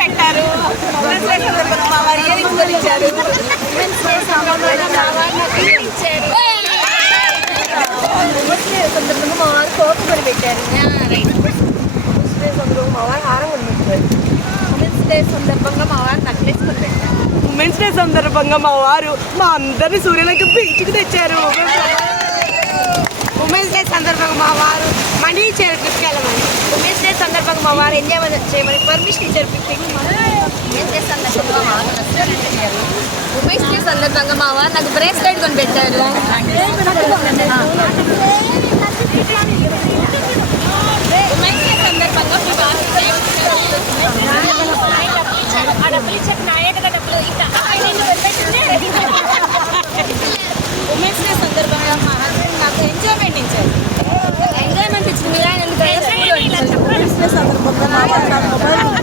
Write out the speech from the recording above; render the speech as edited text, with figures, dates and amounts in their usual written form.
పెట్టారు. మా వారు ఇయరింగ్స్ కూడా ఇచ్చారు. సందర్భంగా మా వారు కోపు కొని పెట్టారు. మా వారు హారం కొని పెట్టారు. ఉమెన్స్ డే సందర్భంగా మా వారు నెక్లెస్ కొని పెట్టారు. ఉమెన్స్ డే సందర్భంగా మా వారు మా అందరినీ సూర్యలంక బీచ్కి తెచ్చారు. ఉమెన్స్ డే సందర్భంగా మా వారు మనీ ఇచ్చారు ట్రిప్కి వెళ్ళమని. ఉమెన్స్ డే సందర్భంగా మా వారు ఎంజాయ్ చేయమని పర్మిషన్ ఇచ్చారు పిక్నిక్. ఉమెన్స్ డే సందర్భంగా మా వారు ఉమెన్స్ డే సందర్భంగా మా వారు నాకు బ్రేస్లెట్ కొని పెట్టారు. ఉమెన్స్ డే సందర్భంగా మా హస్బెండ్ నాకు ఎంజాయ్మెంట్ ఇచ్చారు. ఎంజాయ్మెంట్ ఇచ్చింది. ఉమెన్స్ డే సందర్భంగా మా వారు నాకు మొబైల్